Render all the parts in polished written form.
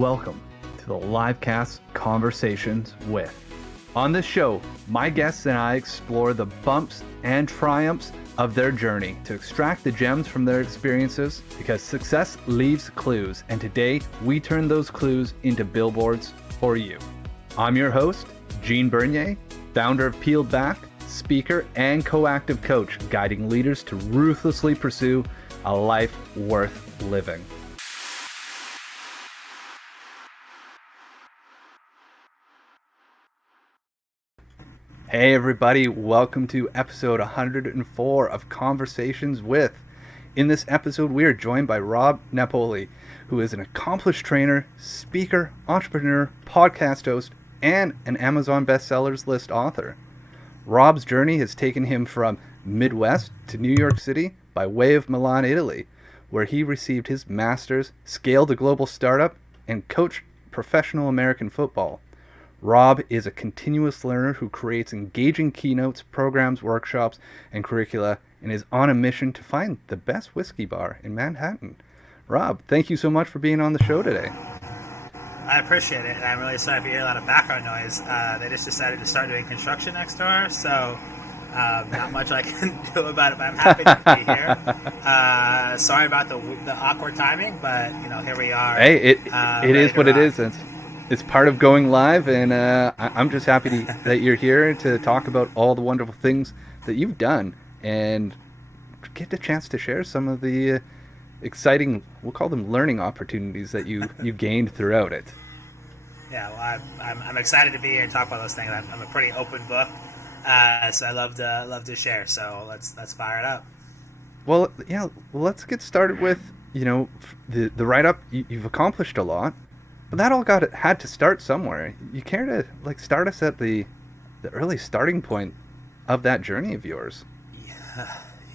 Welcome to the Livecast Conversations with. On this show, my guests and I explore the bumps and triumphs of their journey to extract the gems from their experiences, because success leaves clues, and today we turn those clues into billboards for you. I'm your host, Gene Bernier, founder of Peeled Back, speaker and coactive coach, guiding leaders to ruthlessly pursue a life worth living. Hey everybody, welcome to episode 104 of Conversations with. In this episode, we are joined by Rob Napoli, who is an accomplished trainer, speaker, entrepreneur, podcast host, and an Amazon bestsellers list author. Rob's journey has taken him from Midwest to New York City by way of Milan, Italy, where he received his master's, scaled a global startup, and coached professional American football. Rob is a continuous learner who creates engaging keynotes, programs, workshops, and curricula, and is on a mission to find the best whiskey bar in Manhattan. Rob, thank you so much for being on the show today. I appreciate it, and I'm really sorry if you hear a lot of background noise. They just decided to start doing construction next door, so not much I can do about it, but I'm happy to be here. Sorry about the awkward timing, but here we are. Hey, it is what it is. It's part of going live, and I'm just happy that you're here to talk about all the wonderful things that you've done and get the chance to share some of the exciting, we'll call them learning opportunities that you gained throughout it. Yeah, well, I'm excited to be here and talk about those things. I'm a pretty open book, so I love to share. So let's fire it up. Well, yeah, let's get started with the write up. You've accomplished a lot. But that all had to start somewhere. You care to start us at the early starting point of that journey of yours?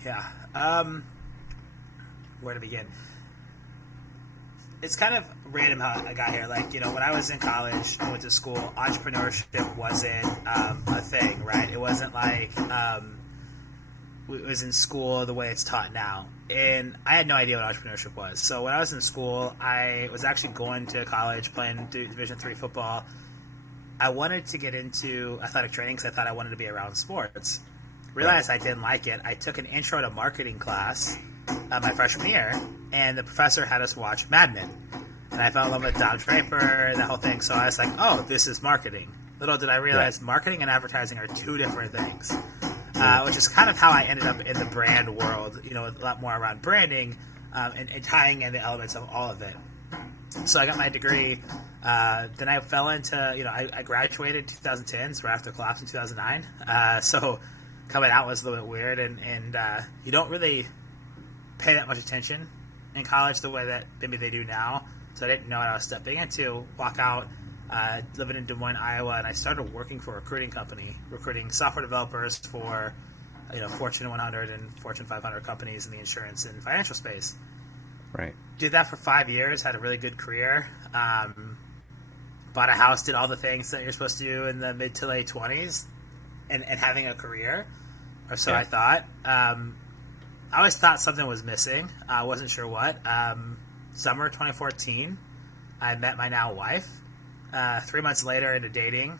Yeah. Where to begin? It's kind of random how I got here. When I was in college, I went to school. Entrepreneurship wasn't a thing, right? It wasn't like it was in school the way it's taught now. And I had no idea what entrepreneurship was. So when I was in school, I was actually going to college, playing Division III football. I wanted to get into athletic training because I thought I wanted to be around sports. Realized I didn't like it. I took an intro to marketing class my freshman year, and the professor had us watch Mad Men. And I fell in love with Don Draper and that whole thing. So I was like, oh, this is marketing. Little did I realize marketing and advertising are two different things. Which is kind of how I ended up in the brand world, a lot more around branding and tying in the elements of all of it. So I got my degree. Then I fell into, I graduated in 2010, so right after collapse in 2009. So coming out was a little bit weird, and you don't really pay that much attention in college the way that maybe they do now. So I didn't know what I was stepping into. Walk out. Living in Des Moines, Iowa, and I started working for a recruiting company, recruiting software developers for Fortune 100 and Fortune 500 companies in the insurance and financial space. Right. Did that for 5 years, had a really good career. Bought a house, did all the things that you're supposed to do in the mid to late 20s and having a career, or so I thought. I always thought something was missing. I wasn't sure what. Summer 2014, I met my now wife. 3 months later into dating,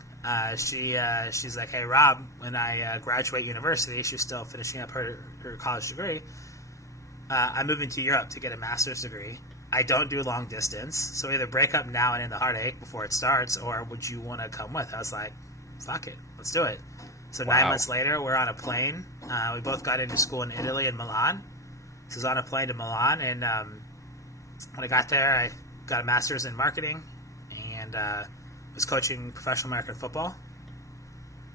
she's like, hey, Rob, when I graduate university, she's still finishing up her college degree, I'm moving to Europe to get a master's degree. I don't do long distance, so either break up now and end the heartache before it starts, or would you want to come with? I was like, fuck it, let's do it. So 9 months later, we're on a plane. We both got into school in Italy, in Milan. So I was on a plane to Milan, and when I got there, I got a master's in marketing, and was coaching professional American football.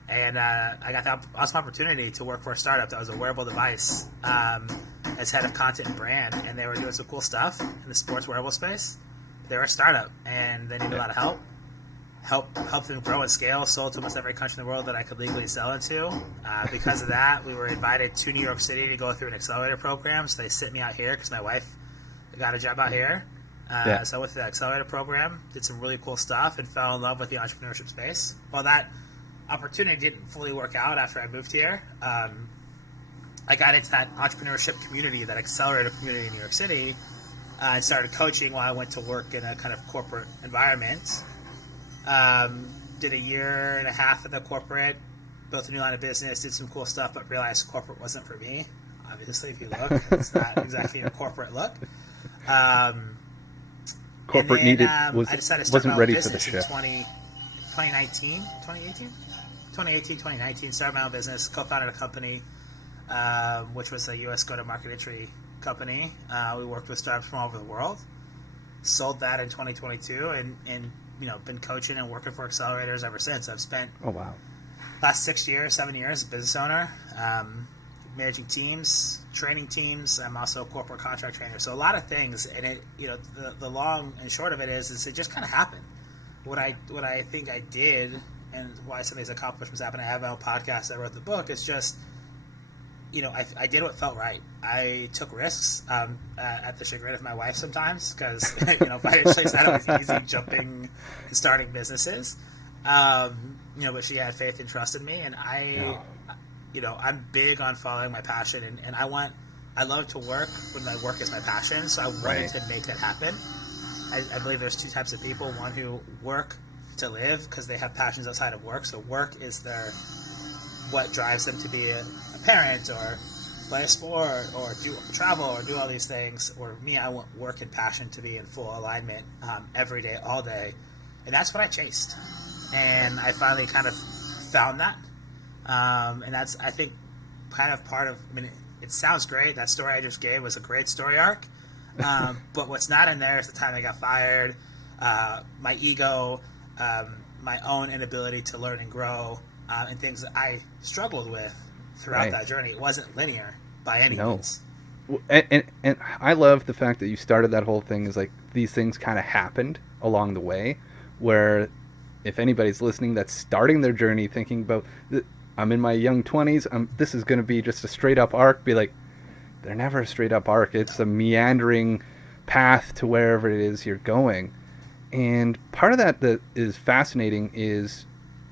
And I got the awesome opportunity to work for a startup that was a wearable device as head of content and brand, and they were doing some cool stuff in the sports wearable space. They were a startup, and they needed a lot of help them grow and scale. Sold to almost every country in the world that I could legally sell into. Because of that, we were invited to New York City to go through an accelerator program. So they sent me out here because my wife got a job out here. So I went through the accelerator program, did some really cool stuff, and fell in love with the entrepreneurship space. Well, that opportunity didn't fully work out after I moved here. I got into that entrepreneurship community, that accelerator community in New York City, I started coaching while I went to work in a kind of corporate environment. Did a year and a half at the corporate, built a new line of business, did some cool stuff, but realized corporate wasn't for me. Obviously, if you look, it's not exactly a corporate look. Corporate then, needed I decided to start wasn't my own ready for the business in shift. 2018, started my own business, co-founded a company, which was a U.S. go-to-market entry company. We worked with startups from all over the world. Sold that in 2022, and been coaching and working for accelerators ever since. I've spent last 7 years as a business owner, managing teams, training teams. I'm also a corporate contract trainer, so a lot of things. And it, the long and short of it is it just kind of happened. What I think I did, and why some of these accomplishments happen. I have my own podcast. I wrote the book. It's just, I did what felt right. I took risks at the chagrin of my wife sometimes because, financially it's not always easy jumping and starting businesses. But she had faith and trust in me, and I'm big on following my passion, and I love to work when my work is my passion, so I wanted to make that happen. I believe there's two types of people: one who work to live because they have passions outside of work, so work is what drives them to be a parent or play a sport or do travel or do all these things. Or me, I want work and passion to be in full alignment every day, all day, and that's what I chased. And I finally kind of found that, and that's, I think, kind of part of. It sounds great. That story I just gave was a great story arc, but what's not in there is the time I got fired, my ego, my own inability to learn and grow, and things that I struggled with throughout that journey. It wasn't linear by any means. And I love the fact that you started that whole thing is like these things kind of happened along the way, where if anybody's listening that's starting their journey thinking about, I'm in my young 20s, this is going to be just a straight up arc, be like, they're never a straight up arc. It's a meandering path to wherever it is you're going. And part of that is fascinating is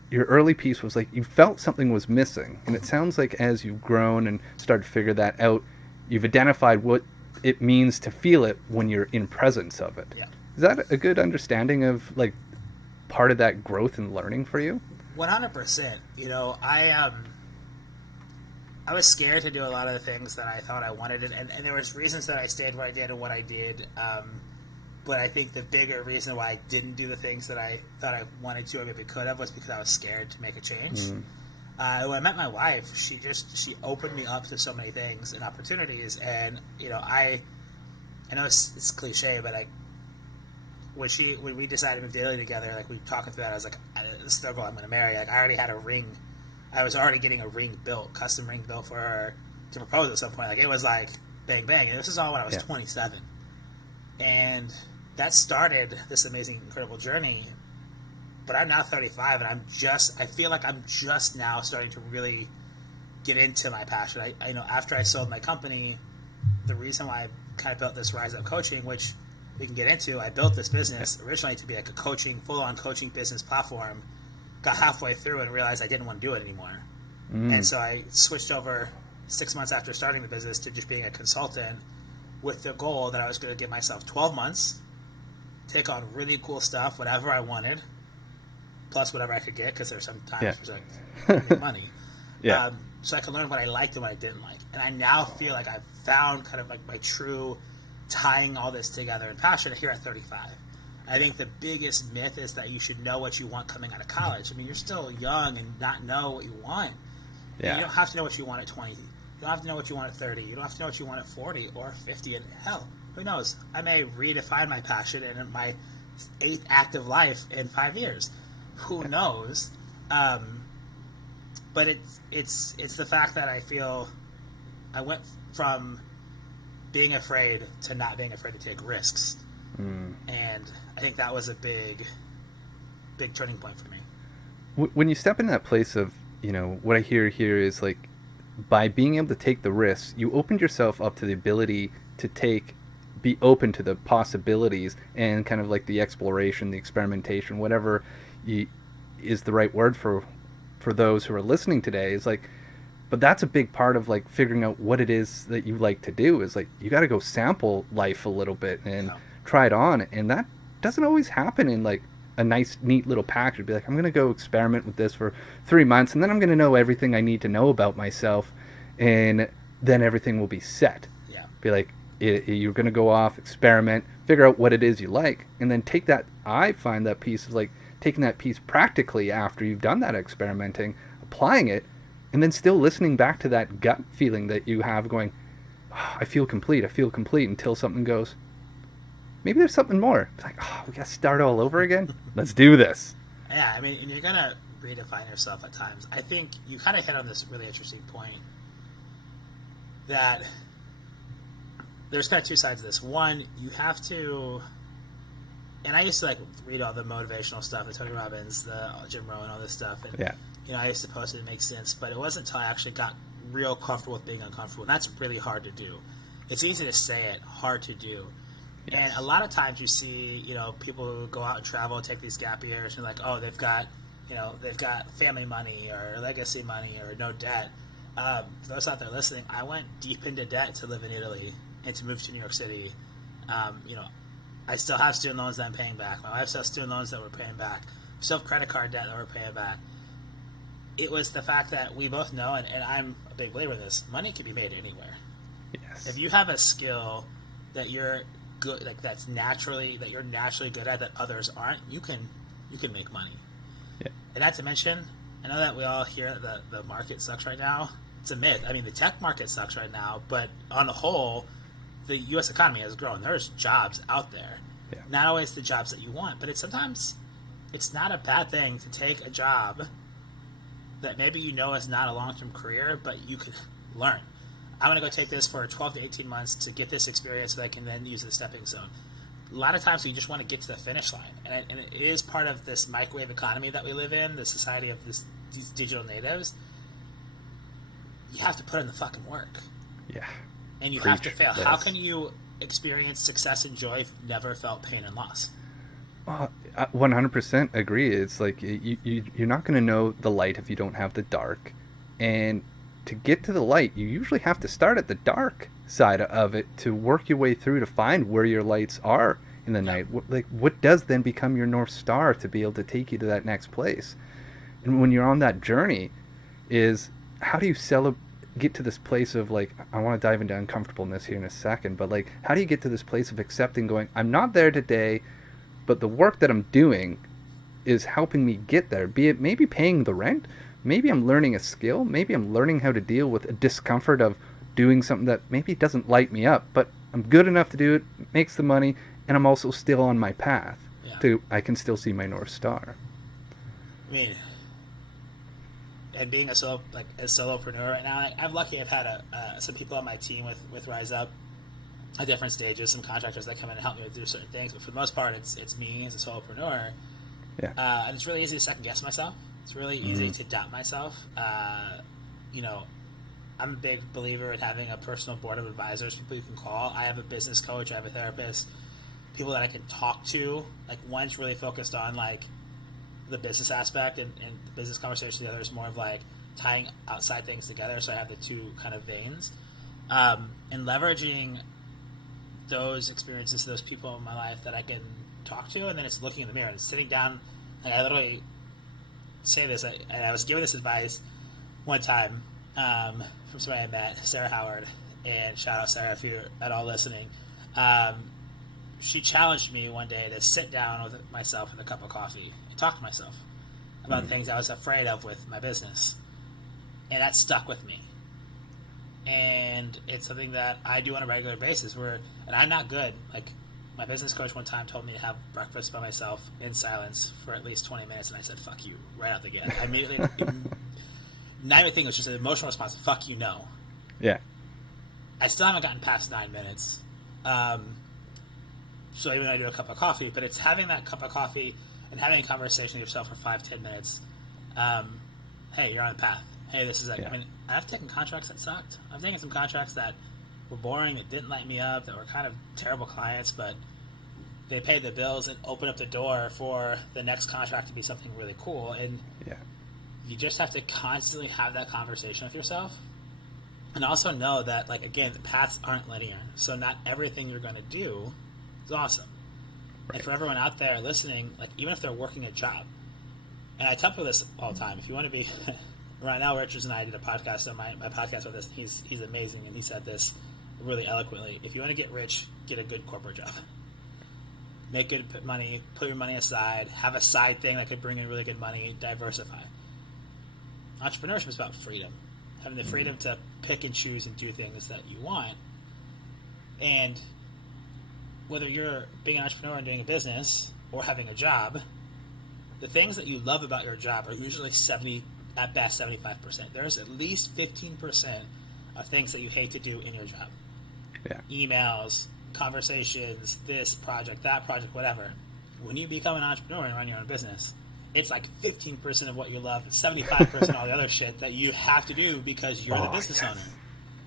your early piece was like you felt something was missing. And it sounds like as you've grown and started to figure that out, you've identified what it means to feel it when you're in presence of it. Yeah. Is that a good understanding of like part of that growth and learning for you? 100%. I was scared to do a lot of the things that I thought I wanted, and there was reasons that I stayed where I did and what I did. But I think the bigger reason why I didn't do the things that I thought I wanted to or maybe could have was because I was scared to make a change. When I met my wife, she opened me up to so many things and opportunities, and I know it's cliche, but when we decided to move to Italy together, like we were talking through that, I was like, this is the girl I'm going to marry. Like I already had a ring. I was already getting a ring built, custom ring built for her to propose at some point. Like it was like bang bang. And this is all when I was 27, and that started this amazing, incredible journey. But I'm now 35, and I feel like I'm just now starting to really get into my passion. I after I sold my company, the reason why I kind of built this Rise Up Coaching, which we can get into, I built this business originally to be like a full-on coaching business platform. Got halfway through and realized I didn't want to do it anymore. And so I switched over 6 months after starting the business to just being a consultant with the goal that I was going to give myself 12 months, take on really cool stuff, whatever I wanted, plus whatever I could get, because there's some times like money. So I could learn what I liked and what I didn't like. And I now feel like I've found kind of like my true tying all this together in passion here at 35. I think the biggest myth is that you should know what you want coming out of college. I mean, you're still young and not know what you want. Yeah. You don't have to know what you want at 20. You don't have to know what you want at 30. You don't have to know what you want at 40 or 50. And hell, who knows? I may redefine my passion in my 8th active life in 5 years. Who knows? But it's the fact that I feel I went from being afraid to not being afraid to take risks. And I think that was a big turning point for me. When you step in that place of, what I hear here is like, by being able to take the risks, you opened yourself up to the ability to be open to the possibilities and kind of like the exploration, the experimentation, whatever is the right word for those who are listening today. Is like, But that's a big part of like figuring out what it is that you like to do is like you got to go sample life a little bit and Yeah. try it on. And that doesn't always happen in like a nice, neat little package. Be like, I'm going to go experiment with this for 3 months and then I'm going to know everything I need to know about myself. And then everything will be set. Yeah. Be like, you're going to go off, experiment, figure out what it is you like, and then take that. I find that piece of like taking that piece practically after you've done that experimenting, applying it, and then still listening back to that gut feeling that you have going, oh, I feel complete until something goes, maybe there's something more. It's like, oh, we got to start all over again. Let's do this. Yeah, I mean, and you're gonna redefine yourself at times. I think you kind of hit on this really interesting point that there's kind of two sides of this. One, you have to, and I used to like read all the motivational stuff, the Tony Robbins, the Jim Rohn, all this stuff, and Yeah. I used to post it makes sense, but it wasn't until I actually got real comfortable with being uncomfortable, and that's really hard to do. It's easy to say it, hard to do. Yes. And a lot of times you see, people who go out and travel, take these gap years, and like, oh, they've got family money or legacy money or no debt. For those out there listening, I went deep into debt to live in Italy and to move to New York City. I still have student loans that I'm paying back. My wife still has student loans that we're paying back. We still have credit card debt that we're paying back. It was the fact that we both know, and I'm a big believer in this, money can be made anywhere. Yes. If you have a skill that you're good, like that you're naturally good at that others aren't, you can make money. Yeah. And not to mention, I know that we all hear that the market sucks right now. It's a myth. I mean, the tech market sucks right now, but on the whole, the U.S. economy has grown. There's jobs out there. Yeah. Not always the jobs that you want, but sometimes it's not a bad thing to take a job that maybe is not a long-term career, but you could learn. I want to go take this for 12 to 18 months to get this experience so that I can then use the stepping stone. A lot of times we just want to get to the finish line. And it is part of this microwave economy that we live in, the society of these digital natives. You have to put in the fucking work. Yeah. And you Preach. have to fail. Yes. How can you experience success and joy if you've never felt pain and loss? Well, I 100% agree. It's like you're not going to know the light if you don't have the dark. And to get to the light, you usually have to start at the dark side of it to work your way through to find where your lights are in the night. What does then become your North Star to be able to take you to that next place? And when you're on that journey is how do you get to this place of like, I want to dive into uncomfortableness here in a second, but like, how do you get to this place of accepting going, I'm not there today, but the work that I'm doing is helping me get there, be it maybe paying the rent, maybe I'm learning a skill, maybe I'm learning how to deal with a discomfort of doing something that maybe doesn't light me up, but I'm good enough to do it, makes the money, and I'm also still on my path I can still see my North Star. I mean, and being a solopreneur right now, I'm lucky. I've had some people on my team with Rise Up at different stages, some contractors that come in and help me do certain things, but for the most part, it's me as a solopreneur. Yeah. And it's really easy to second guess myself. It's really easy to doubt myself. I'm a big believer in having a personal board of advisors, people you can call. I have a business coach, I have a therapist, people that I can talk to. Like one's really focused on like the business aspect and the business conversation. The other is more of like tying outside things together. So I have the two kind of veins, and leveraging those experiences, those people in my life that I can talk to, and then it's looking in the mirror and it's sitting down. Like I literally say this, and I was given this advice one time from somebody I met, Sarah Howard, and shout out Sarah if you're at all listening. She challenged me one day to sit down with myself with a cup of coffee and talk to myself about things I was afraid of with my business, and that stuck with me. And it's something that I do on a regular basis. And I'm not good. Like my business coach one time told me to have breakfast by myself in silence for at least 20 minutes, and I said, "Fuck you!" right out the gate. I immediately, not even think it was just an emotional response. Fuck you, no. Yeah. I still haven't gotten past 9 minutes. So even though I do a cup of coffee, but it's having that cup of coffee and having a conversation with yourself for 5-10 minutes. Hey, you're on the path. Hey, this is like, I mean, I've taken contracts that sucked. I've taken some contracts that were boring, that didn't light me up, that were kind of terrible clients, but they paid the bills and opened up the door for the next contract to be something really cool. And you just have to constantly have that conversation with yourself. And also know that, like, again, the paths aren't linear. So not everything you're going to do is awesome. Right. And for everyone out there listening, like, even if they're working a job, and I tell people this all the time, if you want to be, right now, Richards and I did a podcast on my podcast with this. He's amazing, and he said this really eloquently. If you want to get rich, get a good corporate job. Make good money, put your money aside, have a side thing that could bring in really good money, diversify. Entrepreneurship is about freedom. Having the freedom to pick and choose and do things that you want. And whether you're being an entrepreneur and doing a business or having a job, the things that you love about your job are usually 70, at best 75%. There's at least 15% of things that you hate to do in your job. Yeah. Emails, conversations, this project, that project, whatever. When you become an entrepreneur and run your own business, it's like 15% of what you love and 75% all the other shit that you have to do because you're the business owner.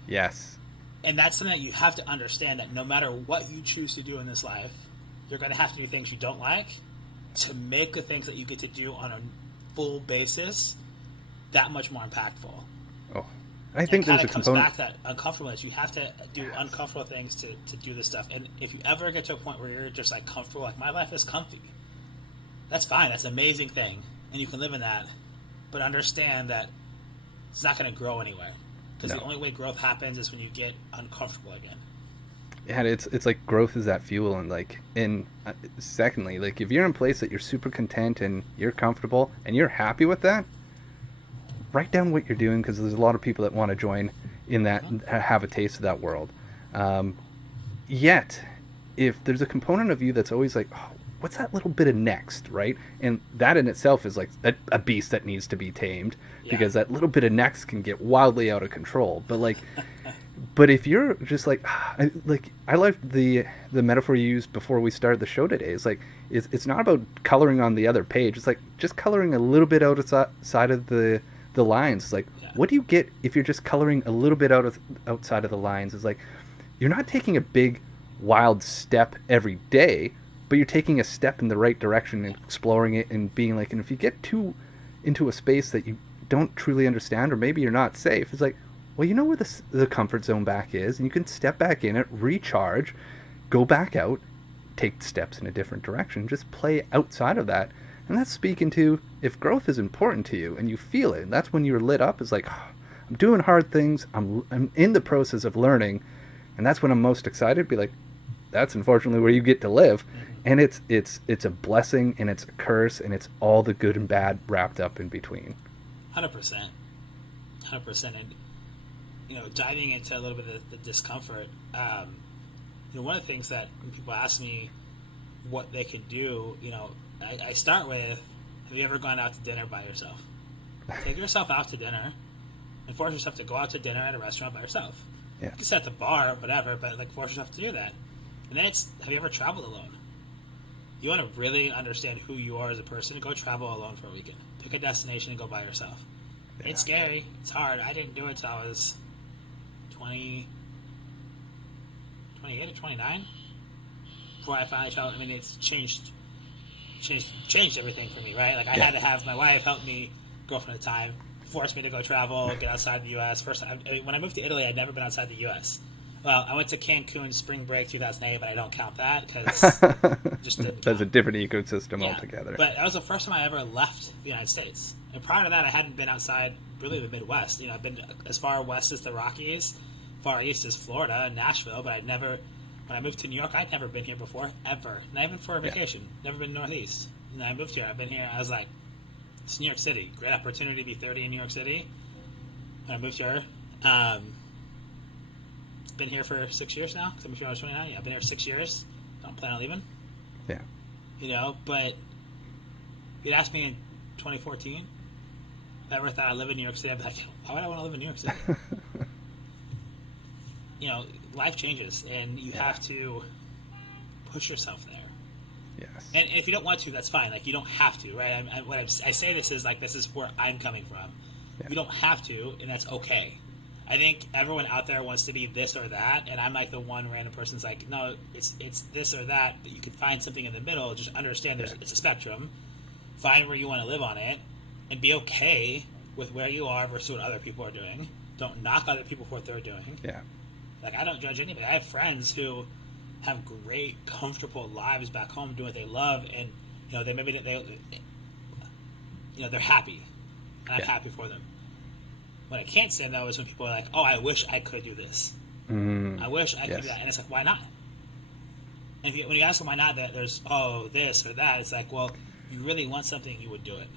Yes. And that's something that you have to understand, that no matter what you choose to do in this life, you're going to have to do things you don't like to make the things that you get to do on a full basis that much more impactful. Oh, I think there's a component. Comes back that uncomfortableness. You have to do uncomfortable things to do this stuff. And if you ever get to a point where you're just like comfortable, like my life is comfy, that's fine. That's an amazing thing, and you can live in that. But understand that it's not going to grow anywhere, because the only way growth happens is when you get uncomfortable again. Yeah, it's like growth is that fuel, and secondly, like if you're in a place that you're super content and you're comfortable and you're happy with that, write down what you're doing, because there's a lot of people that want to join in that, have a taste of that world. Yet, if there's a component of you that's always like, oh, what's that little bit of next, right? And that in itself is like a beast that needs to be tamed, because that little bit of next can get wildly out of control. But like, but if you're just like I like the metaphor you used before we started the show today. It's like it's not about coloring on the other page. It's like just coloring a little bit outside of the lines. It's like, what do you get if you're just coloring a little bit outside of the lines? It's like you're not taking a big wild step every day, but you're taking a step in the right direction and exploring it and being like, and if you get too into a space that you don't truly understand, or maybe you're not safe, it's like, well, you know where the comfort zone back is, and you can step back in it, recharge, go back out, take steps in a different direction, just play outside of that. And that's speaking to, if growth is important to you and you feel it, and that's when you're lit up, it's like, oh, I'm doing hard things, I'm in the process of learning, and that's when I'm most excited. Be like, that's unfortunately where you get to live. And it's a blessing and it's a curse, and it's all the good and bad wrapped up in between. 100%. And diving into a little bit of the discomfort, one of the things that when people ask me what they can do, I start with, have you ever gone out to dinner by yourself? Take yourself out to dinner and force yourself to go out to dinner at a restaurant by yourself. Yeah. You can sit at the bar or whatever, but like force yourself to do that. And then have you ever traveled alone? You want to really understand who you are as a person, go travel alone for a weekend. Pick a destination and go by yourself. Yeah. It's scary. It's hard. I didn't do it until I was 28 or 29 before I finally traveled. I mean, it's changed everything for me, right? Like, I had to have my wife help me, girlfriend at the time, force me to go travel, get outside the U.S. When I moved to Italy, I'd never been outside the U.S. Well, I went to Cancun spring break 2008, but I don't count that because just didn't count. That's a different ecosystem altogether. But that was the first time I ever left the United States. And prior to that, I hadn't been outside really the Midwest. I've been as far west as the Rockies, far east as Florida and Nashville, but when I moved to New York, I'd never been here before, ever. Not even for a vacation. Never been Northeast. And I moved here. I've been here. I was like, it's New York City. Great opportunity to be 30 in New York City. And I moved here. Been here for 6 years now. Because I moved here when I was 29. Yeah, I've been here 6 years. Don't plan on leaving. Yeah. But you'd ask me in 2014 if I ever thought I'd live in New York City, I'd be like, why would I want to live in New York City? Life changes, and you have to push yourself there. Yes. And if you don't want to, that's fine. Like, you don't have to, right? I say this is like, this is where I'm coming from. Yeah. You don't have to, and that's okay. I think everyone out there wants to be this or that, and I'm like the one random person's like, no, it's this or that, but you can find something in the middle. Just understand it's a spectrum. Find where you want to live on it, and be okay with where you are versus what other people are doing. Don't knock other people for what they're doing. Yeah. Like, I don't judge anybody. I have friends who have great, comfortable lives back home doing what they love, and they're happy, and I'm happy for them. What I can't stand though is when people are like, "Oh, I wish I could do this. I wish I could do that," and it's like, why not? And when you ask them why not, that there's this or that, it's like, well, you really want something, you would do it.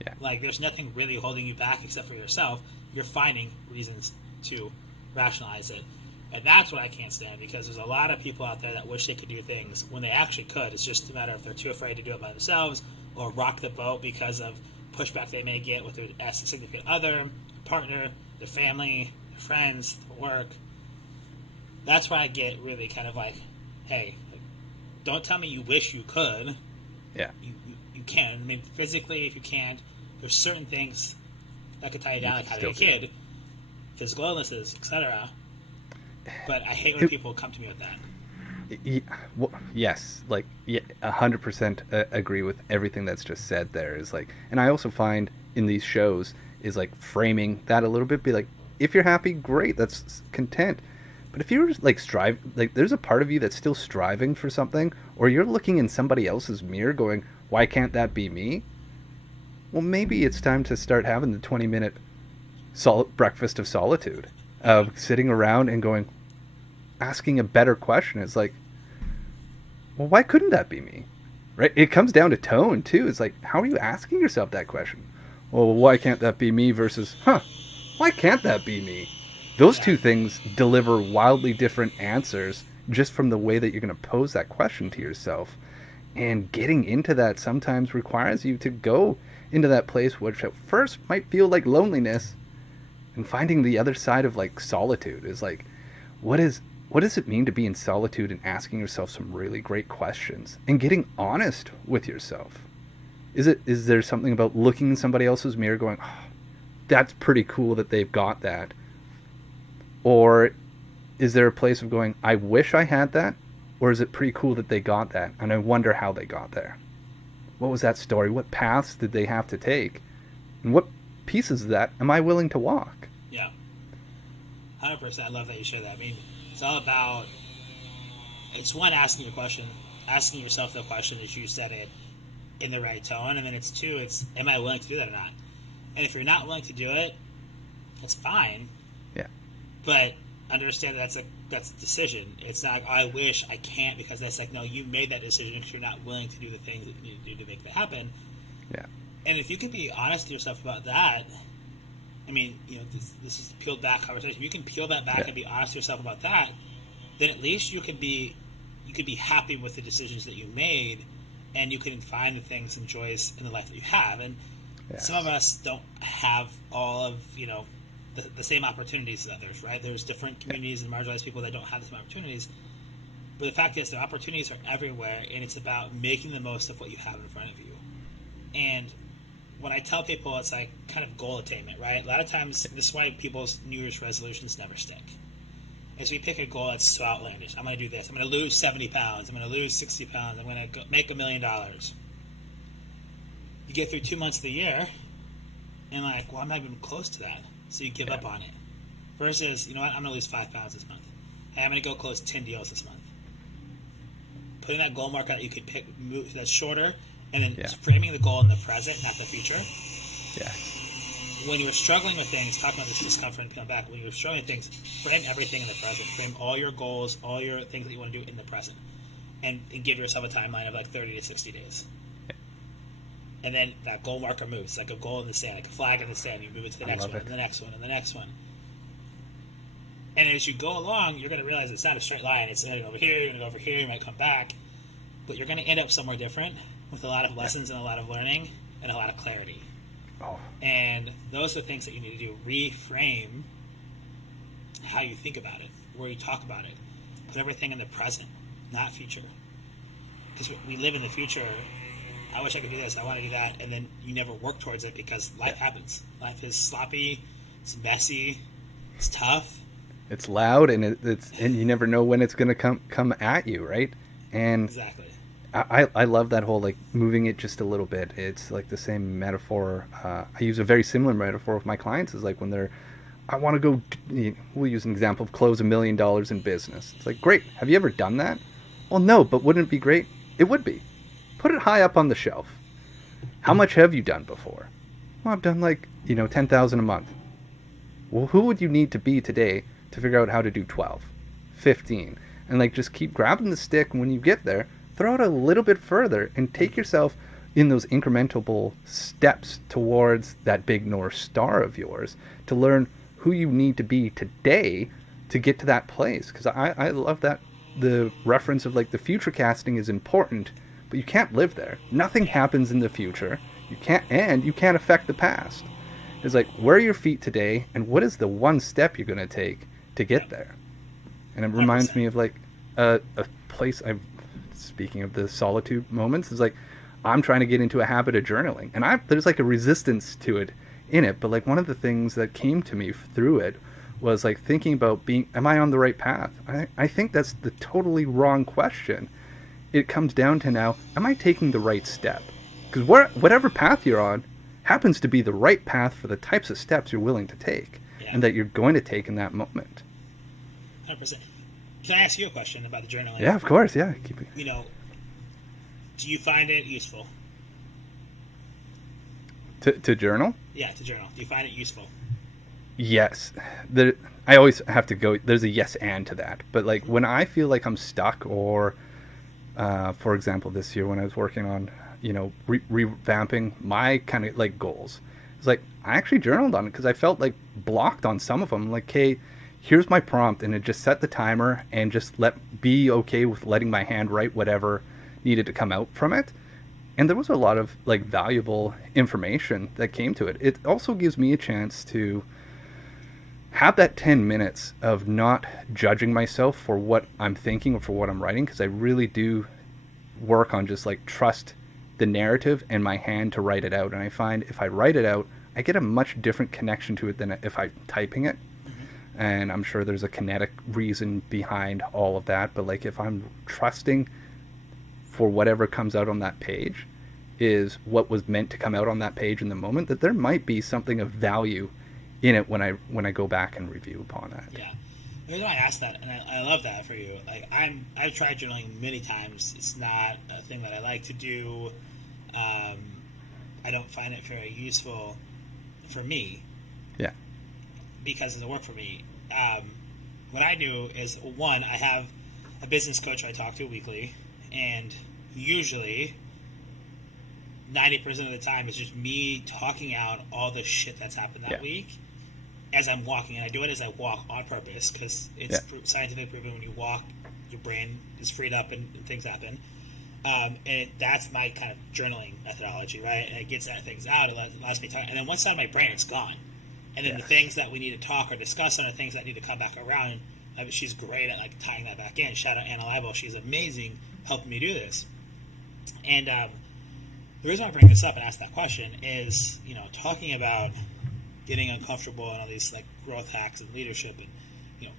Yeah. Like, there's nothing really holding you back except for yourself. You're finding reasons to rationalize it. And that's what I can't stand, because there's a lot of people out there that wish they could do things when they actually could. It's just a matter if they're too afraid to do it by themselves or rock the boat because of pushback they may get with their significant other, partner, their family, their friends, their work. That's why I get really kind of like, hey, don't tell me you wish you could. Yeah. You can. I mean, physically, if you can't, there's certain things that could tie you down, like having a kid, physical illnesses, etc. But I hate when people come to me with that. Yes, like 100% agree with everything that's just said there. Is like, and I also find in these shows is like framing that a little bit. Be like, if you're happy, great, that's content. But if you're like there's a part of you that's still striving for something, or you're looking in somebody else's mirror, going, "Why can't that be me?" Well, maybe it's time to start having the 20-minute breakfast of solitude, of sitting around and going, asking a better question. It's like, well, why couldn't that be me? Right? It comes down to tone too. It's like, how are you asking yourself that question? Well, why can't that be me versus, why can't that be me? Those two things deliver wildly different answers just from the way that you're going to pose that question to yourself. And getting into that sometimes requires you to go into that place which at first might feel like loneliness, and finding the other side of like solitude is like, what does it mean to be in solitude and asking yourself some really great questions and getting honest with yourself? Is there something about looking in somebody else's mirror going, that's pretty cool that they've got that? Or is there a place of going, I wish I had that? Or is it pretty cool that they got that, and I wonder how they got there? What was that story? What paths did they have to take? And what pieces of that am I willing to walk? Yeah. 100%. I love that you share that. I mean, it's all about, it's one, asking yourself the question as you said it in the right tone, and then it's two, it's, am I willing to do that or not? And if you're not willing to do it, it's fine. Yeah. But understand that that's a decision. It's not like, I wish I can't, because that's like, no, you made that decision because you're not willing to do the things that you need to do to make that happen. Yeah. And if you can be honest with yourself about that, I mean, this is peeled back conversation. If you can peel that back and be honest with yourself about that, then at least you could be happy with the decisions that you made, and you can find the things and joys in the life that you have. And some of us don't have all of the same opportunities as others, right? There's different communities and marginalized people that don't have the same opportunities. But the fact is, the opportunities are everywhere, and it's about making the most of what you have in front of you. And when I tell people, it's like kind of goal attainment, right? A lot of times, this is why people's New Year's resolutions never stick. Is we pick a goal that's so outlandish. I'm going to do this. I'm going to lose 70 pounds. I'm going to lose 60 pounds. I'm going to make $1 million. You get through 2 months of the year, and like, well, I'm not even close to that. So you give up on it. Versus, you know what, I'm going to lose 5 pounds this month. Hey, I'm going to go close 10 deals this month. Putting that goal marker that you could pick that's shorter, and then framing the goal in the present, not the future. Yeah. When you're struggling with things, talking about this discomfort and peeling back, when you're struggling with things, frame everything in the present. Frame all your goals, all your things that you want to do in the present. And give yourself a timeline of like 30 to 60 days. Yeah. And then that goal marker moves, like a goal in the sand, like a flag in the sand. You move it to the next one, and the next one, and the next one. And as you go along, you're going to realize it's not a straight line. It's going to go over here, you're going to go over here, you might come back. But you're going to end up somewhere different with a lot of lessons and a lot of learning and a lot of clarity. Oh. And those are the things that you need to do. Reframe how you think about it, where you talk about it. Put everything in the present, not future. Because we live in the future. I wish I could do this. I want to do that. And then you never work towards it because life happens. Life is sloppy. It's messy. It's tough. It's loud, and and you never know when it's going to come at you, right? And exactly. I love that whole like moving it just a little bit. It's like the same metaphor. I use a very similar metaphor with my clients. Is like when they're, I want to go. We'll use an example of close $1 million in business. It's like, great. Have you ever done that? Well, no, but wouldn't it be great? It would be. Put it high up on the shelf. How much have you done before? Well, I've done like 10,000 a month. Well, who would you need to be today to figure out how to do 12, 15, and like just keep grabbing the stick. And when you get there, throw it a little bit further and take yourself in those incremental steps towards that big North Star of yours to learn who you need to be today to get to that place. Because I love that the reference of like the future casting is important, but you can't live there. Nothing happens in the future. You can't affect the past. It's like, where are your feet today, and what is the one step you're going to take to get there? And it reminds 100%. me of like a place speaking of the solitude moments, is like I'm trying to get into a habit of journaling, and there's like a resistance to it in it. But like one of the things that came to me through it was like thinking about am I on the right path? I think that's the totally wrong question. It comes down to now, am I taking the right step? Because whatever path you're on happens to be the right path for the types of steps you're willing to take, and that you're going to take in that moment. 100%. Can I ask you a question about the journaling? Yeah, of course. Yeah. Do you find it useful? To journal? Yeah, to journal. Do you find it useful? Yes. I always have to go, there's a yes and to that. But like when I feel like I'm stuck, or for example, this year when I was working on, revamping my kind of like goals, it's like I actually journaled on it because I felt like blocked on some of them. Like, hey, here's my prompt, and it just set the timer and just be okay with letting my hand write whatever needed to come out from it. And there was a lot of like valuable information that came to it. It also gives me a chance to have that 10 minutes of not judging myself for what I'm thinking or for what I'm writing, because I really do work on just like trust the narrative and my hand to write it out. And I find if I write it out, I get a much different connection to it than if I'm typing it. And I'm sure there's a kinetic reason behind all of that. But like if I'm trusting for whatever comes out on that page is what was meant to come out on that page in the moment, that there might be something of value in it when I go back and review upon that. Yeah. The reason why I asked that, and I love that for you, like I've tried journaling many times. It's not a thing that I like to do. I don't find it very useful for me. Yeah. Because it doesn't work for me. What I do is, one, I have a business coach I talk to weekly, and usually 90% of the time it's just me talking out all the shit that's happened that week as I'm walking. And I do it as I walk on purpose, because it's scientifically proven when you walk, your brain is freed up and things happen. And that's my kind of journaling methodology, right? And it gets that things out. It allows me to talk. And then once it's out of my brain, it's gone. And then the things that we need to talk or discuss are the things that need to come back around. She's great at like tying that back in. Shout out Anna Leibel. She's amazing helping me do this. And the reason I bring this up and ask that question is, talking about getting uncomfortable and all these like growth hacks and leadership and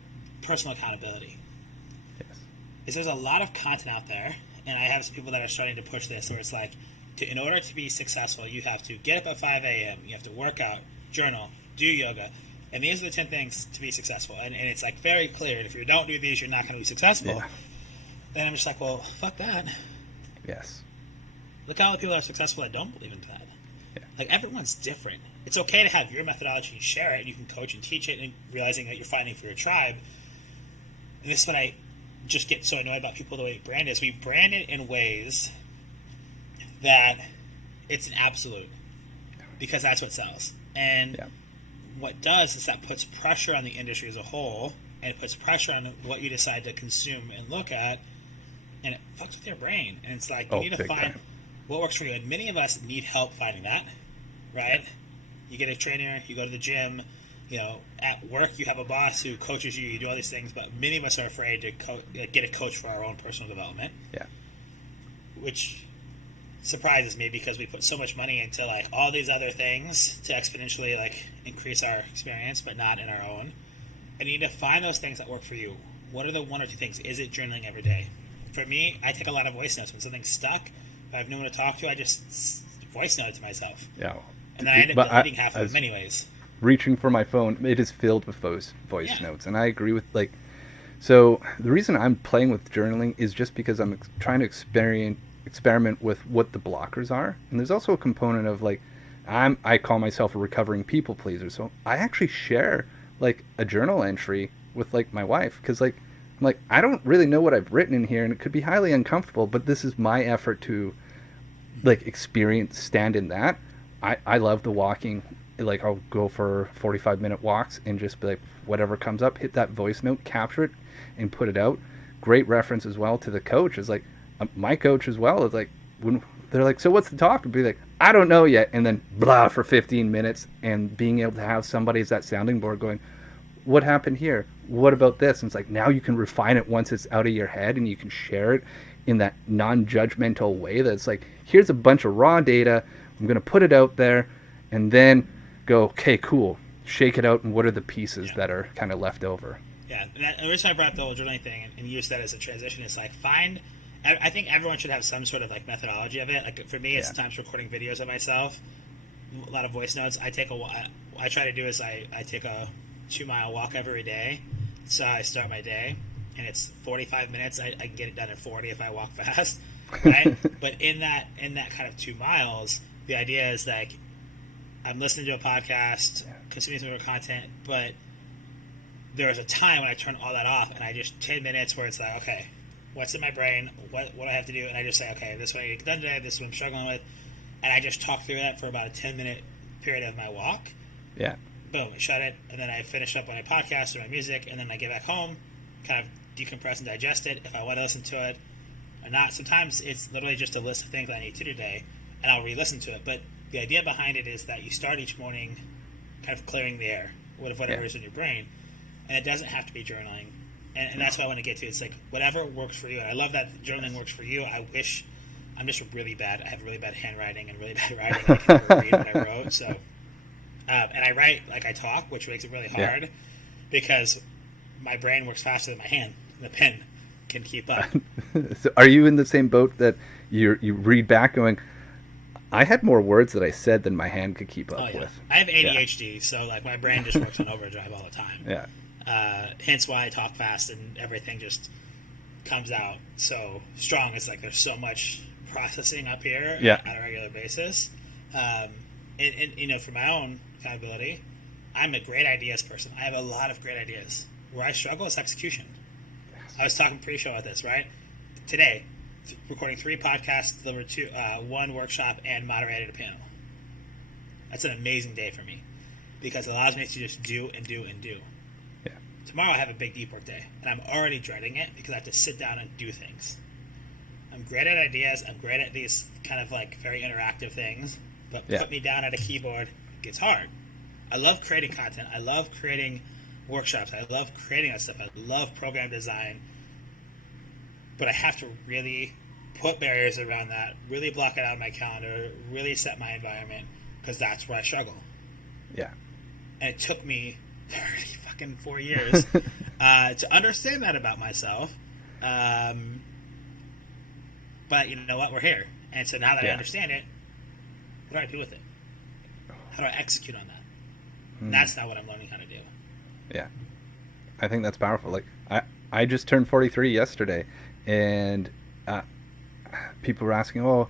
personal accountability. Yes. Is there's a lot of content out there, and I have some people that are starting to push this, where it's like, in order to be successful, you have to get up at 5 a.m., you have to work out, journal, do yoga, and these are the 10 things to be successful. And it's like very clear, and if you don't do these, you're not going to be successful. Yeah. Then I'm just like, well, fuck that. Yes. Look at all the people that are successful that don't believe in that. Yeah. Like, everyone's different. It's okay to have your methodology and share it, and you can coach and teach it, and realizing that you're fighting for your tribe. And this is what I just get so annoyed about people the way we brand is. We brand it in ways that it's an absolute, because that's what sells. And what does is that puts pressure on the industry as a whole, and it puts pressure on what you decide to consume and look at, and it fucks with your brain. And it's like, you need to find what works for you. And many of us need help finding that, right? Yeah. You get a trainer, you go to the gym, at work you have a boss who coaches you, you do all these things, but many of us are afraid to get a coach for our own personal development. Yeah. Which surprises me, because we put so much money into like all these other things to exponentially like increase our experience, but not in our own. And you need to find those things that work for you. What are the one or two things? Is it journaling every day? for me, I take a lot of voice notes when something's stuck. If I have no one to talk to, I just voice note it to myself. Yeah. And then I end up deleting half of them anyways. Reaching for my phone, it is filled with voice notes, and I agree with like. So the reason I'm playing with journaling is just because I'm trying to experiment with what the blockers are, and there's also a component of like, I call myself a recovering people pleaser, so I actually share like a journal entry with like my wife, because like I'm like, I don't really know what I've written in here, and it could be highly uncomfortable, but this is my effort to like stand in that. I love the walking. Like I'll go for 45-minute walks and just be like, whatever comes up, hit that voice note, capture it, and put it out. Great reference as well to the coach. Is like my coach as well is like, when they're like, so what's the talk? I'd be like, I don't know yet, and then blah for 15 minutes, and being able to have somebody as that sounding board going, what happened here? What about this? And it's like, now you can refine it once it's out of your head, and you can share it in that non-judgmental way that's like, here's a bunch of raw data, I'm going to put it out there, and then go, okay, cool, shake it out, and what are the pieces that are kind of left over? Yeah, and the reason I brought up the whole journaling thing and use that as a transition is like, I think everyone should have some sort of like methodology of it. Like for me, it's sometimes recording videos of myself, a lot of voice notes. I try to do is I take a 2-mile walk every day. So I start my day, and it's 45 minutes. I can get it done in 40 if I walk fast, right? But in that kind of 2 miles, the idea is like I'm listening to a podcast, consuming some more content, but there's a time when I turn all that off, and I just 10 minutes where it's like, okay, what's in my brain, what do I have to do, and I just say, okay, this is what I need to get done today, this is what I'm struggling with, and I just talk through that for about a 10-minute period of my walk. Yeah. Boom, shut it, and then I finish up on my podcast or my music, and then I get back home, kind of decompress and digest it if I want to listen to it or not. Sometimes it's literally just a list of things I need to do today, and I'll re-listen to it. But the idea behind it is that you start each morning kind of clearing the air with whatever is in your brain, and it doesn't have to be journaling. And that's what I want to get to. It's like whatever works for you. And I love that journaling works for you. I wish I'm just really bad. I have really bad handwriting and really bad writing. I can never read what I wrote. So, and I write like I talk, which makes it really hard because my brain works faster than my hand. And the pen can keep up. So are you in the same boat that you read back going, I had more words that I said than my hand could keep up with? I have ADHD, so like my brain just works on overdrive all the time. Yeah. Hence why I talk fast and everything just comes out so strong. It's like there's so much processing up here on a regular basis. And you know, for my own accountability, I'm a great ideas person. I have a lot of great ideas. Where I struggle is execution. I was talking pre-show about this, right? Today, recording 3 podcasts, delivered 1 workshop, and moderated a panel. That's an amazing day for me because it allows me to just do and do and do. Yeah. Tomorrow I have a big deep work day, and I'm already dreading it because I have to sit down and do things. I'm great at ideas. I'm great at these kind of like very interactive things, but put me down at a keyboard, it gets hard. I love creating content. I love creating workshops. I love creating that stuff. I love program design. But I have to really put barriers around that, really block it out of my calendar, really set my environment, because that's where I struggle. Yeah. And it took me 4 years to understand that about myself. But you know what? We're here. And so now that I understand it, what do I do with it? How do I execute on that? And that's not what I'm learning how to do. Yeah. I think that's powerful. Like I just turned 43 yesterday, and people were asking, "Oh,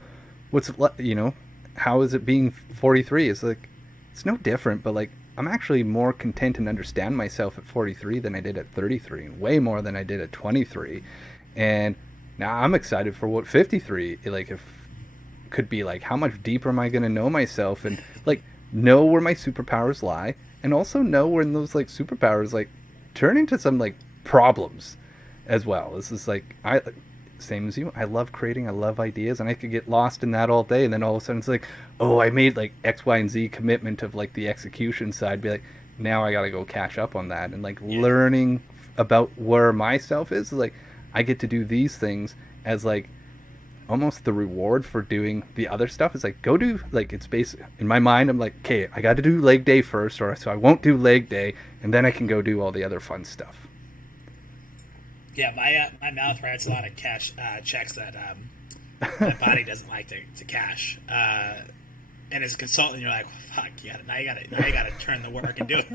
how is it being 43?" It's like it's no different, but like I'm actually more content and understand myself at 43 than I did at 33, and way more than I did at 23. And now I'm excited for what 53 could be like. How much deeper am I going to know myself, and like know where my superpowers lie, and also know when those like superpowers like turn into some like problems as well. This is like same as you. I love creating. I love ideas, and I could get lost in that all day. And then all of a sudden, it's like, oh, I made like X, Y, and Z commitment of like the execution side. Be like, now I got to go catch up on that. And like learning about where myself is like, I get to do these things as like almost the reward for doing the other stuff. Is like, go do like, it's basic in my mind. I'm like, okay, I got to do leg day first, or so I won't do leg day, and then I can go do all the other fun stuff. Yeah, my mouth writes a lot of cash checks that my body doesn't like to cash. And as a consultant, you're like, well, fuck, now you gotta turn the work and do it.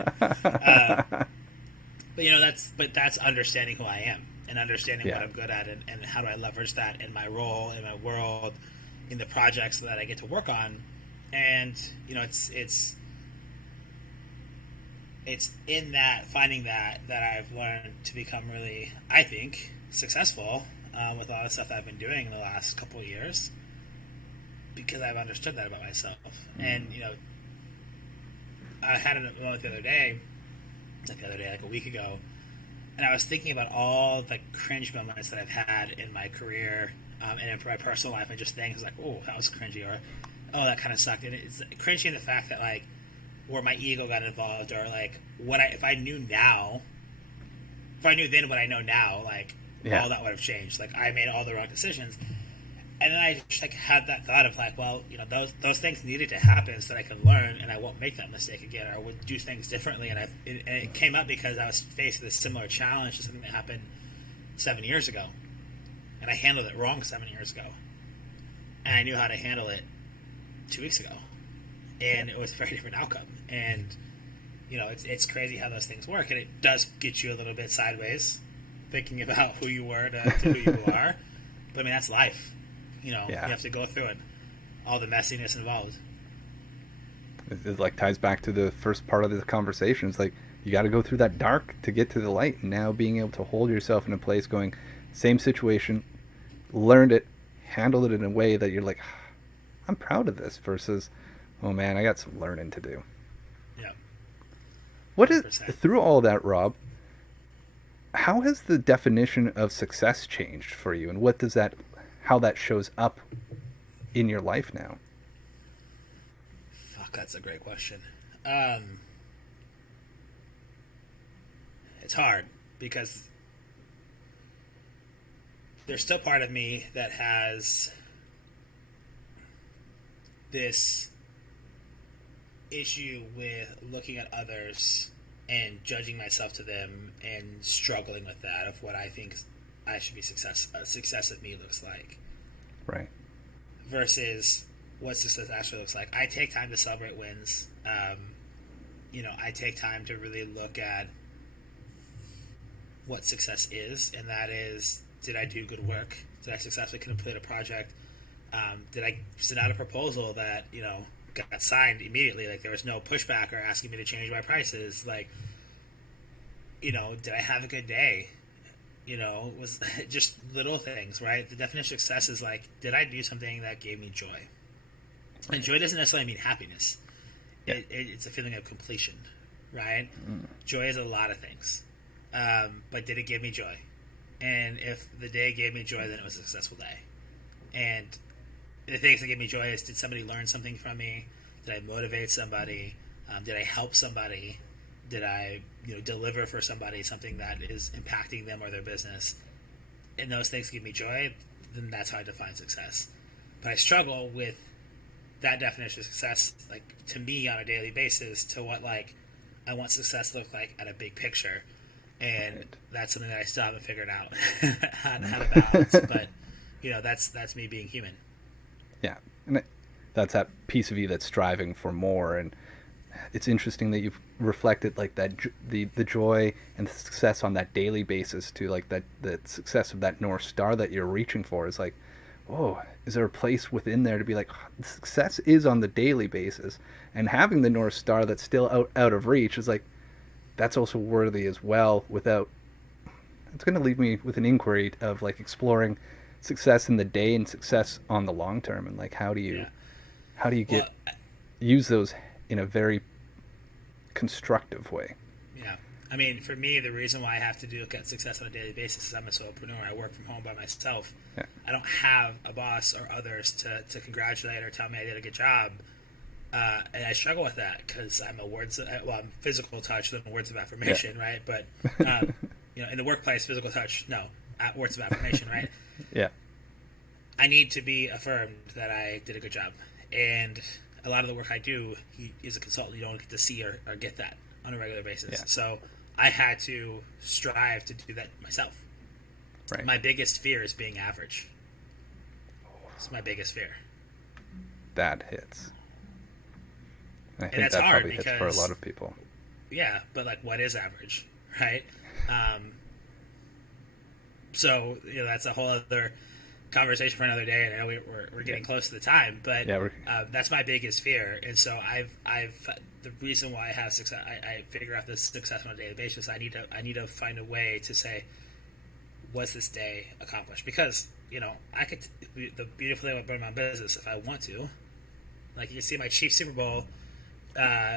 But that's understanding who I am and understanding what I'm good at and how do I leverage that in my role, in my world, in the projects that I get to work on. And it's in that, finding that I've learned to become really, I think, successful with a lot of stuff I've been doing in the last couple of years, because I've understood that about myself. And I had a moment like a week ago, and I was thinking about all the cringe moments that I've had in my career and in my personal life, and just things like, oh, that was cringy, or oh, that kind of sucked. And it's cringy in the fact that, like, where my ego got involved, or like if I knew then what I know now, like all that would have changed. Like, I made all the wrong decisions. And then I just like had that thought of like, well, those things needed to happen so that I can learn, and I won't make that mistake again, or I would do things differently. And it came up because I was faced with a similar challenge to something that happened 7 years ago, and I handled it wrong 7 years ago, and I knew how to handle it 2 weeks ago, and it was a very different outcome. And it's crazy how those things work, and it does get you a little bit sideways, thinking about who you were to who you are. But I mean, that's life. You have to go through it, all the messiness involved. It like ties back to the first part of the conversation. It's like you got to go through that dark to get to the light. And now being able to hold yourself in a place going, same situation, learned it, handled it in a way that you're like, I'm proud of this, versus, oh man, I got some learning to do. Yeah. 100%. Through all that, Rob, how has the definition of success changed for you, and how that shows up in your life now? Fuck, that's a great question. It's hard because there's still part of me that has this issue with looking at others and judging myself to them and struggling with that, of what I think I should be success at me looks like. Right. Versus what success actually looks like. I take time to celebrate wins. I take time to really look at what success is, and that is, did I do good work? Did I successfully complete a project? Did I send out a proposal that, got signed immediately? Like, there was no pushback or asking me to change my prices. Like, did I have a good day? It was just little things, right? The definition of success is like, did I do something that gave me joy? And joy doesn't necessarily mean happiness. Yeah. It's a feeling of completion, right? Joy is a lot of things. But did it give me joy? And if the day gave me joy, then it was a successful day. And the things that gave me joy is, did somebody learn something from me? Did I motivate somebody? Did I help somebody? Did I deliver for somebody something that is impacting them or their business? And those things give me joy, then that's how I define success. But I struggle with that definition of success, like, to me on a daily basis, to what, like, I want success to look like at a big picture. And that's something that I still haven't figured out how to balance. But that's me being human. Yeah, and that's that piece of you that's striving for more. And it's interesting that you've reflected like that, the joy and the success on that daily basis, to like that the success of that North Star that you're reaching for. Is like, oh, is there a place within there to be like, success is on the daily basis, and having the North Star that's still out of reach is like, that's also worthy as well. Without, it's going to leave me with an inquiry of like exploring success in the day and success on the long term, and like, how do you use those in a very constructive way? Yeah. I mean, for me, the reason why I have to look at success on a daily basis is I'm a solopreneur. I work from home by myself. Yeah. I don't have a boss or others to congratulate or tell me I did a good job. And I struggle with that because I'm I'm physical touch than words of affirmation, right? But, in the workplace, physical touch, no, words of affirmation, right? Yeah. I need to be affirmed that I did a good job. And a lot of the work I do, as a consultant, you don't get to see or get that on a regular basis. Yeah. So I had to strive to do that myself. Right. My biggest fear is being average. It's my biggest fear. That hits. I And think that's that hard probably because, hits for a lot of people. yeah, but like, what is average, right? So that's a whole other conversation for another day, and I know we're getting close to the time, but Yeah, that's my biggest fear. And so I've the reason why I have success, I figure out this success on a daily basis. I need to find a way to say, what's this day accomplished? Because I could the beautiful thing about my business, if I want to, like you can see my Chiefs Super Bowl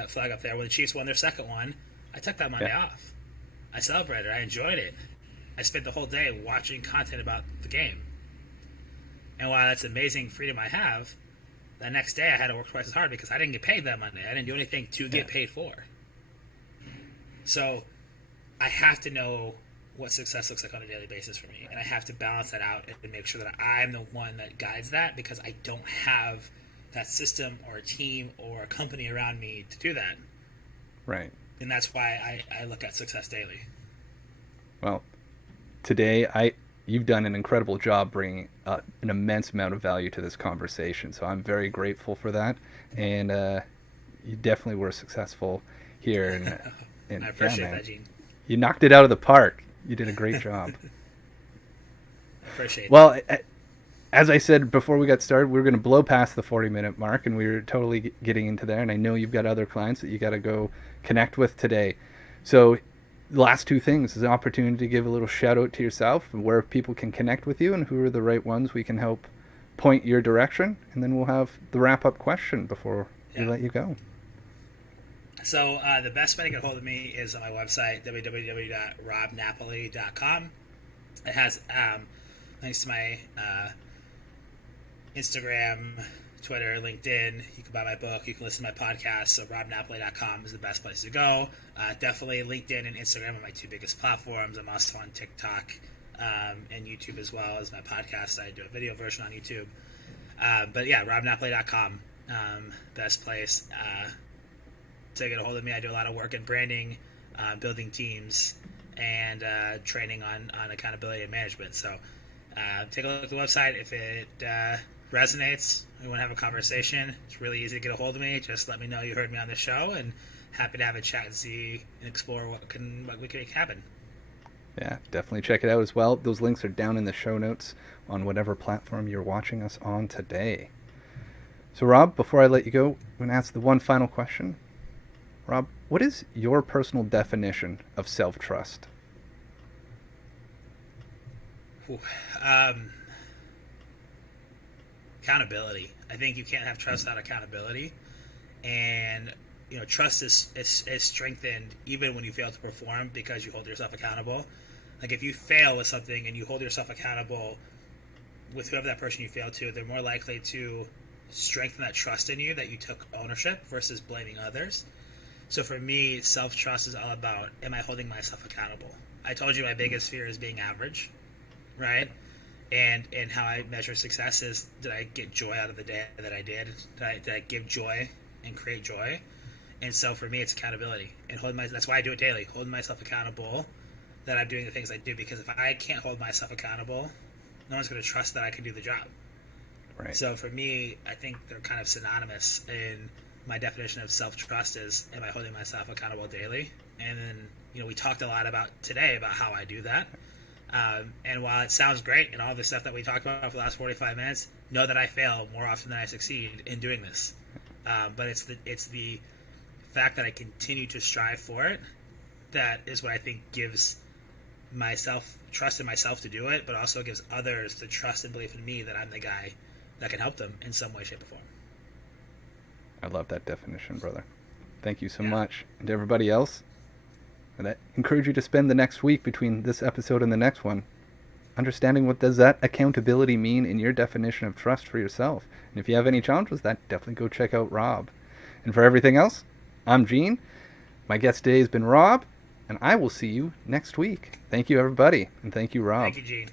flag up there. When the Chiefs won their second one, I took that Monday off. I celebrated. I enjoyed it. I spent the whole day watching content about the game. And while that's amazing freedom I have, the next day I had to work twice as hard because I didn't get paid that Monday. I didn't do anything to get paid for. So I have to know what success looks like on a daily basis for me. And I have to balance that out and make sure that I'm the one that guides that, because I don't have that system or a team or a company around me to do that. Right. And that's why I look at success daily. Well, today you've done an incredible job bringing an immense amount of value to this conversation. So I'm very grateful for that. And you definitely were successful here. And I appreciate that, Gene. You knocked it out of the park. You did a great job. Appreciate well, as I said before we got started, we were going to blow past the 40-minute mark, and we were totally getting into there. And I know you've got other clients that you got to go connect with today. So the last two things is an opportunity to give a little shout out to yourself, where people can connect with you and who are the right ones we can help point your direction. And then we'll have the wrap-up question before we let you go. So the best way to get a hold of me is on my website, www.robnapoli.com. It has links to my Instagram, Twitter, LinkedIn. You can buy my book. You can listen to my podcast. So robnapoli.com is the best place to go. Definitely LinkedIn and Instagram are my two biggest platforms. I'm also on TikTok and YouTube as well as my podcast. I do a video version on YouTube. But yeah, robnapoli.com, best place to get a hold of me. I do a lot of work in branding, building teams, and training on accountability and management. So take a look at the website. If it resonates, we want to have a conversation, it's really easy to get a hold of me. Just let me know you heard me on the show, and happy to have a chat and see and explore what we can make happen. Yeah, definitely check it out as well. Those links are down in the show notes on whatever platform you're watching us on today. So Rob, before I let you go, I'm going to ask the one final question. Rob, what is your personal definition of self-trust? Accountability. I think you can't have trust without accountability, and trust is strengthened even when you fail to perform because you hold yourself accountable. Like if you fail with something and you hold yourself accountable with whoever that person you failed to, they're more likely to strengthen that trust in you that you took ownership versus blaming others. So for me, self-trust is all about, am I holding myself accountable? I told you my biggest fear is being average, right? And how I measure success is, did I get joy out of the day that I did? Did I give joy and create joy? And so for me, it's accountability. And that's why I do it daily, holding myself accountable that I'm doing the things I do. Because if I can't hold myself accountable, no one's going to trust that I can do the job. Right. So for me, I think they're kind of synonymous. In my definition of self-trust is, am I holding myself accountable daily? And then, we talked a lot today about how I do that. And while it sounds great and all the stuff that we talked about for the last 45 minutes, know that I fail more often than I succeed in doing this. But it's the fact that I continue to strive for it that is what I think gives myself trust in myself to do it, but also gives others the trust and belief in me that I'm the guy that can help them in some way, shape, or form. I love that definition, brother. Thank you so much. And to everybody else, I encourage you to spend the next week between this episode and the next one understanding what does that accountability mean in your definition of trust for yourself. And if you have any challenges with that, definitely go check out Rob. And for everything else, I'm Gene. My guest today has been Rob, and I will see you next week. Thank you, everybody, and thank you, Rob. Thank you, Gene.